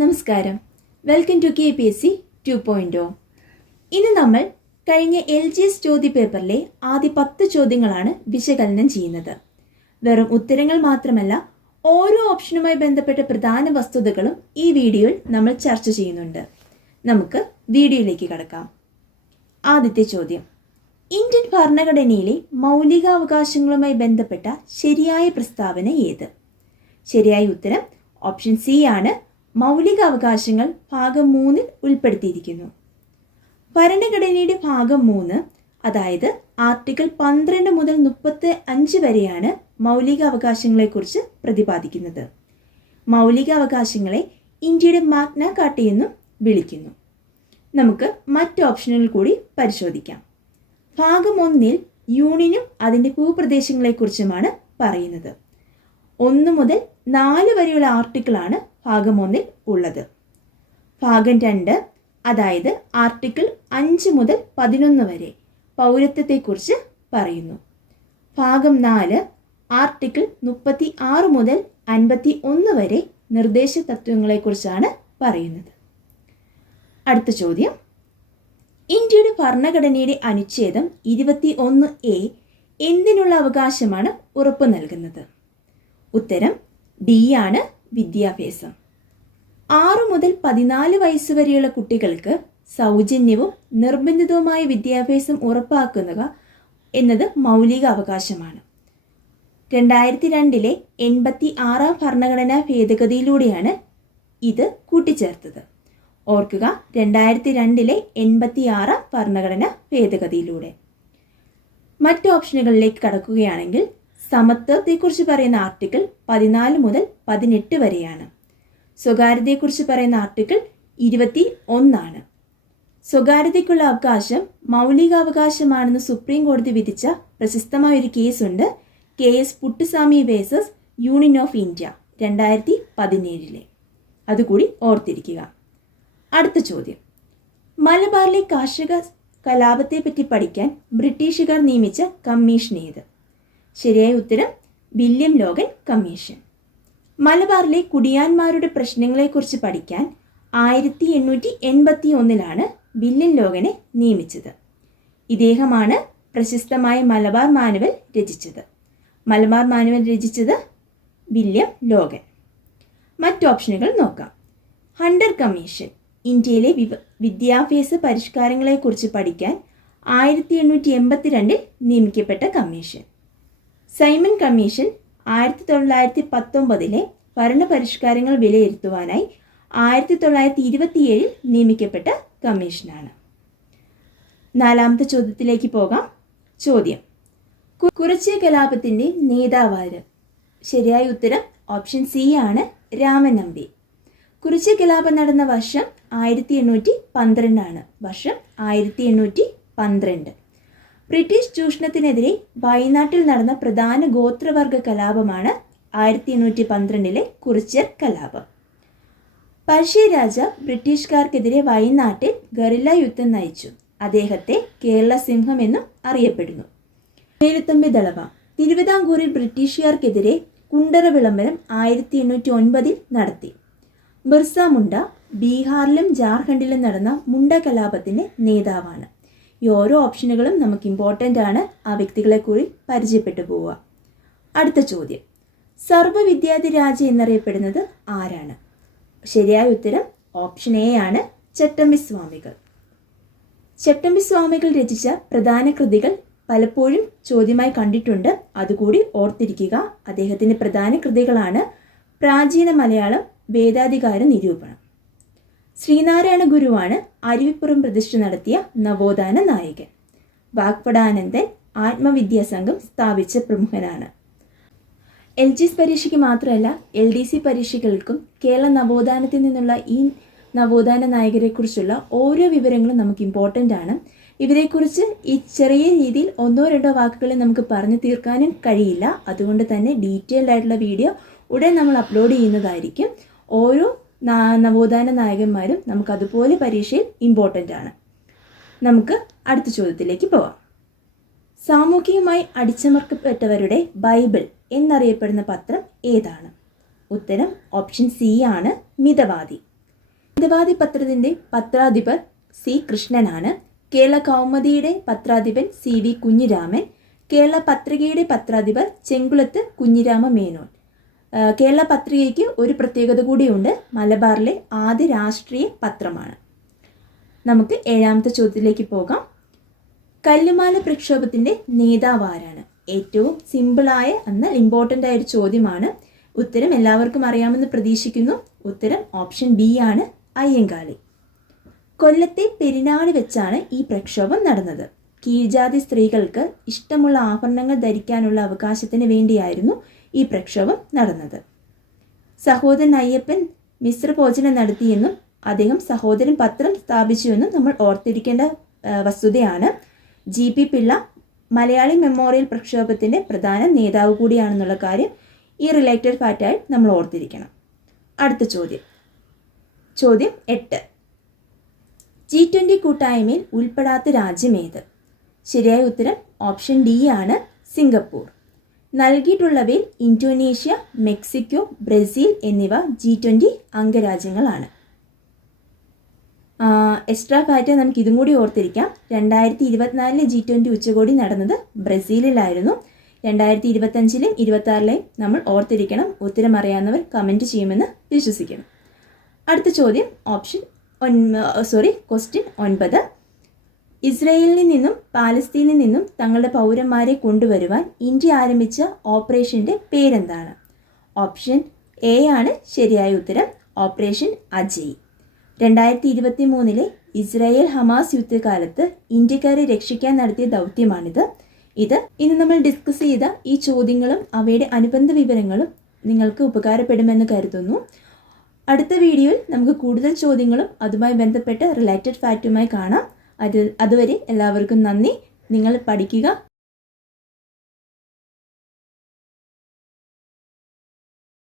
നമസ്കാരം, welcome to KPSC 2.0. ഇന്ന് നമ്മൾ കഴിഞ്ഞ LGS ചോദ്യപേപ്പറിലെ ആദ്യ 10 ചോദ്യങ്ങളാണ് വിശകലനം ചെയ്യുന്നത്. വെറും ഉത്തരങ്ങൾ മാത്രമല്ല, ഓരോ ഓപ്ഷനുമായി ബന്ധപ്പെട്ട പ്രധാന വസ്തുതകളും ഈ വീഡിയോയിൽ നമ്മൾ ചർച്ച ചെയ്യുന്നുണ്ട്. നമുക്ക് വീഡിയോയിലേക്ക് കടക്കാം. ആദ്യത്തെ ചോദ്യം: ഇന്ത്യൻ ഭരണഘടനയിലെ മൗലികാവകാശങ്ങളുമായി ബന്ധപ്പെട്ട ശരിയായ പ്രസ്താവന ഏത്? ശരിയായ ഉത്തരം ഓപ്ഷൻ സി ആണ്. മൗലികാവകാശങ്ങൾ ഭാഗം 3 ഉൾപ്പെടുത്തിയിരിക്കുന്നു. ഭരണഘടനയുടെ ഭാഗം 3, അതായത് ആർട്ടിക്കിൾ 12 മുതൽ 35 വരെയാണ് മൗലികാവകാശങ്ങളെക്കുറിച്ച് പ്രതിപാദിക്കുന്നത്. മൗലികാവകാശങ്ങളെ ഇന്ത്യയുടെ മാഗ്ന കാർട്ട എന്നും വിളിക്കുന്നു. നമുക്ക് മറ്റ് ഓപ്ഷനുകൾ കൂടി പരിശോധിക്കാം. ഭാഗം 1 യൂണിയനും അതിൻ്റെ ഭൂപ്രദേശങ്ങളെക്കുറിച്ചുമാണ് പറയുന്നത്. 1 മുതൽ 4 വരെയുള്ള ആർട്ടിക്കിളാണ് ഭാഗം 1 ഉള്ളത്. ഭാഗം 2, അതായത് ആർട്ടിക്കിൾ 5 മുതൽ 11 വരെ പൗരത്വത്തെക്കുറിച്ച് പറയുന്നു. ഭാഗം 4 ആർട്ടിക്കിൾ 36 മുതൽ 51 വരെ നിർദ്ദേശ തത്വങ്ങളെക്കുറിച്ചാണ് പറയുന്നത്. അടുത്ത ചോദ്യം: ഇന്ത്യയുടെ ഭരണഘടനയുടെ അനുച്ഛേദം 21A എന്തിനുള്ള അവകാശമാണ് ഉറപ്പു നൽകുന്നത്? ഉത്തരം ഡി ആണ്, വിദ്യാഭ്യാസം. 6 മുതൽ 14 വയസ്സ് വരെയുള്ള കുട്ടികൾക്ക് സൗജന്യവും നിർബന്ധിതവുമായ വിദ്യാഭ്യാസം ഉറപ്പാക്കുക എന്നത് മൗലിക അവകാശമാണ്. 2002 86 ഭരണഘടനാ ഭേദഗതിയിലൂടെയാണ് ഇത് കൂട്ടിച്ചേർത്തത്. ഓർക്കുക, 2002 86 ഭരണഘടനാ ഭേദഗതിയിലൂടെ. മറ്റ് ഓപ്ഷനുകളിലേക്ക് കടക്കുകയാണെങ്കിൽ, സമത്വത്തെക്കുറിച്ച് പറയുന്ന ആർട്ടിക്കിൾ 14 മുതൽ 18 വരെയാണ്. സ്വകാര്യതയെക്കുറിച്ച് പറയുന്ന ആർട്ടിക്കിൾ 21 ആണ്. സ്വകാര്യതയ്ക്കുള്ള അവകാശം മൗലികാവകാശമാണെന്ന് സുപ്രീം കോടതി വിധിച്ച പ്രശസ്തമായൊരു കേസുണ്ട്, KS Puttaswamy versus union of India 2017. അതുകൂടി ഓർത്തിരിക്കുക. അടുത്ത ചോദ്യം: മലബാറിലെ കാർഷിക കലാപത്തെപ്പറ്റി പഠിക്കാൻ ബ്രിട്ടീഷുകാർ നിയമിച്ച കമ്മീഷൻ ഏത്? ശരിയായ ഉത്തരം വില്യം ലോഗൻ കമ്മീഷൻ. മലബാറിലെ കുടിയാന്മാരുടെ പ്രശ്നങ്ങളെക്കുറിച്ച് പഠിക്കാൻ 1881 വില്യം ലോഗനെ നിയമിച്ചത്. ഇദ്ദേഹമാണ് പ്രശസ്തമായ മലബാർ മാനുവൽ രചിച്ചത്. മലബാർ മാനുവൽ രചിച്ചത് വില്യം ലോഗൻ. മറ്റ് ഓപ്ഷനുകൾ നോക്കാം. ഹണ്ടർ കമ്മീഷൻ ഇന്ത്യയിലെ വിദ്യാഭ്യാസ പരിഷ്കാരങ്ങളെക്കുറിച്ച് പഠിക്കാൻ 1882 നിയമിക്കപ്പെട്ട കമ്മീഷൻ. സൈമൺ കമ്മീഷൻ 1919 ഭരണപരിഷ്കാരങ്ങൾ വിലയിരുത്തുവാനായി 1927 നിയമിക്കപ്പെട്ട കമ്മീഷനാണ്. നാലാമത്തെ ചോദ്യത്തിലേക്ക് പോകാം. ചോദ്യം: കുറിച്യ കലാപത്തിൻ്റെ നേതാവാര്? ശരിയായ ഉത്തരം ഓപ്ഷൻ സി ആണ്, രാമൻ നമ്പി. കുറിച്യ കലാപം നടന്ന വർഷം 1812 ആണ്. വർഷം 1812. ബ്രിട്ടീഷ് ചൂഷണത്തിനെതിരെ വയനാട്ടിൽ നടന്ന പ്രധാന ഗോത്രവർഗ കലാപമാണ് 1812 കുറിച്യർ കലാപം. പഴശ്ശിരാജ ബ്രിട്ടീഷുകാർക്കെതിരെ വയനാട്ടിൽ ഗറില്ല യുദ്ധം നയിച്ചു. അദ്ദേഹത്തെ കേരള സിംഹം എന്നും അറിയപ്പെടുന്നു. വേലുത്തമ്പി ദളവ തിരുവിതാംകൂറിൽ ബ്രിട്ടീഷുകാർക്കെതിരെ കുണ്ടറ വിളംബരം 1809 നടത്തി. ബിർസ മുണ്ട ബീഹാറിലും ജാർഖണ്ഡിലും നടന്ന മുണ്ട കലാപത്തിൻ്റെ നേതാവാണ്. ഈ ഓരോ ഓപ്ഷനുകളും നമുക്ക് ഇമ്പോർട്ടൻ്റ് ആണ്. ആ വ്യക്തികളെ കൂടി പരിചയപ്പെട്ടു പോവുക. അടുത്ത ചോദ്യം: സർവ്വവിദ്യാധിരാജ എന്നറിയപ്പെടുന്നത് ആരാണ്? ശരിയായ ഉത്തരം ഓപ്ഷൻ എ ആണ്, ചട്ടമ്പിസ്വാമികൾ. ചട്ടമ്പിസ്വാമികൾ രചിച്ച പ്രധാന കൃതികൾ പലപ്പോഴും ചോദ്യമായി കണ്ടിട്ടുണ്ട്, അതുകൂടി ഓർത്തിരിക്കുക. അദ്ദേഹത്തിൻ്റെ പ്രധാന കൃതികളാണ് പ്രാചീന മലയാളം, വേദാധികാര നിരൂപണം. ശ്രീനാരായണ ഗുരുവാണ് അരുവിപ്പുറം പ്രതിഷ്ഠ നടത്തിയ നവോത്ഥാന നായകൻ. വാഗ്ഭടാനന്ദൻ ആത്മവിദ്യാസംഘം സ്ഥാപിച്ച പ്രമുഖനാണ്. LGS പരീക്ഷയ്ക്ക് മാത്രമല്ല, LDC പരീക്ഷകൾക്കും കേരള നവോത്ഥാനത്തിൽ നിന്നുള്ള ഈ നവോത്ഥാന നായകരെക്കുറിച്ചുള്ള ഓരോ വിവരങ്ങളും നമുക്ക് ഇമ്പോർട്ടൻ്റ് ആണ്. ഇവരെക്കുറിച്ച് ഈ ചെറിയ രീതിയിൽ 1-2 വാക്കുകളിൽ നമുക്ക് പറഞ്ഞു തീർക്കാനും കഴിയില്ല. അതുകൊണ്ട് തന്നെ ഡീറ്റെയിൽഡ് ആയിട്ടുള്ള വീഡിയോ ഉടൻ നമ്മൾ അപ്ലോഡ് ചെയ്യുന്നതായിരിക്കും. ഓരോ നവോത്ഥാന നായകന്മാരും നമുക്ക് അതുപോലെ പരീക്ഷയിൽ ഇമ്പോർട്ടൻ്റ് ആണ്. നമുക്ക് അടുത്ത ചോദ്യത്തിലേക്ക് പോവാം. സാമൂഹികമായി അടിച്ചമർത്തപ്പെട്ടവരുടെ ബൈബിൾ എന്നറിയപ്പെടുന്ന പത്രം ഏതാണ്? ഉത്തരം ഓപ്ഷൻ സി ആണ്, മിതവാദി. ഹിന്ദുവാദി പത്രത്തിൻ്റെ പത്രാധിപർ സി കൃഷ്ണനാണ്. കേരള കൗമുദിയുടെ പത്രാധിപൻ സി വി കുഞ്ഞിരാമൻ. കേരള പത്രികയുടെ പത്രാധിപർ ചെങ്കുളത്ത് കുഞ്ഞിരാമ മേനോൻ. കേരള പത്രികയ്ക്ക് ഒരു പ്രത്യേകത കൂടിയുണ്ട്, മലബാറിലെ ആദ്യ രാഷ്ട്രീയ പത്രമാണ്. നമുക്ക് 7ാമത്തെ ചോദ്യത്തിലേക്ക് പോകാം. കല്ലുമാല പ്രക്ഷോഭത്തിൻ്റെ നേതാവ് ആരാണ്? ഏറ്റവും സിമ്പിളായ എന്നാൽ ഇമ്പോർട്ടൻ്റ് ആയൊരു ചോദ്യമാണ്. ഉത്തരം എല്ലാവർക്കും അറിയാമെന്ന് പ്രതീക്ഷിക്കുന്നു. ഉത്തരം ഓപ്ഷൻ ബി ആണ്, അയ്യങ്കാളി. കൊല്ലത്തെ പെരിനാട് വെച്ചാണ് ഈ പ്രക്ഷോഭം നടന്നത്. കീഴ്ജാതി സ്ത്രീകൾക്ക് ഇഷ്ടമുള്ള ആഭരണങ്ങൾ ധരിക്കാനുള്ള അവകാശത്തിന് വേണ്ടിയായിരുന്നു ഈ പ്രക്ഷോഭം നടന്നത്. സഹോദരൻ അയ്യപ്പൻ മിശ്രഭോജനം നടത്തിയെന്നും അദ്ദേഹം സഹോദരൻ പത്രം സ്ഥാപിച്ചുവെന്നും നമ്മൾ ഓർത്തിരിക്കേണ്ട വസ്തുതയാണ്. GP പിള്ള മലയാളി മെമ്മോറിയൽ പ്രക്ഷോഭത്തിൻ്റെ പ്രധാന നേതാവ് കൂടിയാണെന്നുള്ള കാര്യം ഈ റിലേറ്റഡ് ഫാക്റ്റായി നമ്മൾ ഓർത്തിരിക്കണം. അടുത്ത ചോദ്യം 8. G20 കൂട്ടായ്മയിൽ ഉൾപ്പെടാത്ത രാജ്യം ഏത്? ശരിയായ ഉത്തരം ഓപ്ഷൻ ഡി ആണ്, സിംഗപ്പൂർ. നൽകിയിട്ടുള്ളവയിൽ ഇന്തോനേഷ്യ, മെക്സിക്കോ, ബ്രസീൽ എന്നിവ G20 അംഗരാജ്യങ്ങളാണ്. എക്സ്ട്രാ ഫാക്റ്റ് നമുക്ക് ഇതും കൂടി ഓർത്തിരിക്കാം. 2024 G20 ഉച്ചകോടി നടന്നത് ബ്രസീലിലായിരുന്നു. 2025 26 നമ്മൾ ഓർത്തിരിക്കണം. ഉത്തരം അറിയാവുന്നവർ കമൻറ്റ് ചെയ്യുമെന്ന് വിശ്വസിക്കുന്നു. അടുത്ത ചോദ്യം ക്വസ്റ്റ്യൻ 9. ഇസ്രയേലിൽ നിന്നും പാലസ്തീനിൽ നിന്നും തങ്ങളുടെ പൗരന്മാരെ കൊണ്ടുവരുവാൻ ഇന്ത്യ ആരംഭിച്ച ഓപ്പറേഷൻ്റെ പേരെന്താണ്? ഓപ്ഷൻ എ ആണ് ശരിയായ ഉത്തരം, ഓപ്പറേഷൻ അജയ്. 2023 ഇസ്രായേൽ ഹമാസ് യുദ്ധകാലത്ത് ഇന്ത്യക്കാരെ രക്ഷിക്കാൻ നടത്തിയ ദൗത്യമാണിത്. ഇന്ന് നമ്മൾ ഡിസ്കസ് ചെയ്ത ഈ ചോദ്യങ്ങളും അവയുടെ അനുബന്ധ വിവരങ്ങളും നിങ്ങൾക്ക് ഉപകാരപ്പെടുമെന്ന് കരുതുന്നു. അടുത്ത വീഡിയോയിൽ നമുക്ക് കൂടുതൽ ചോദ്യങ്ങളും അതുമായി ബന്ധപ്പെട്ട റിലേറ്റഡ് ഫാക്റ്റുമായി കാണാം. അതുവരെ എല്ലാവർക്കും നന്ദി. നിങ്ങൾ പഠിക്കുക,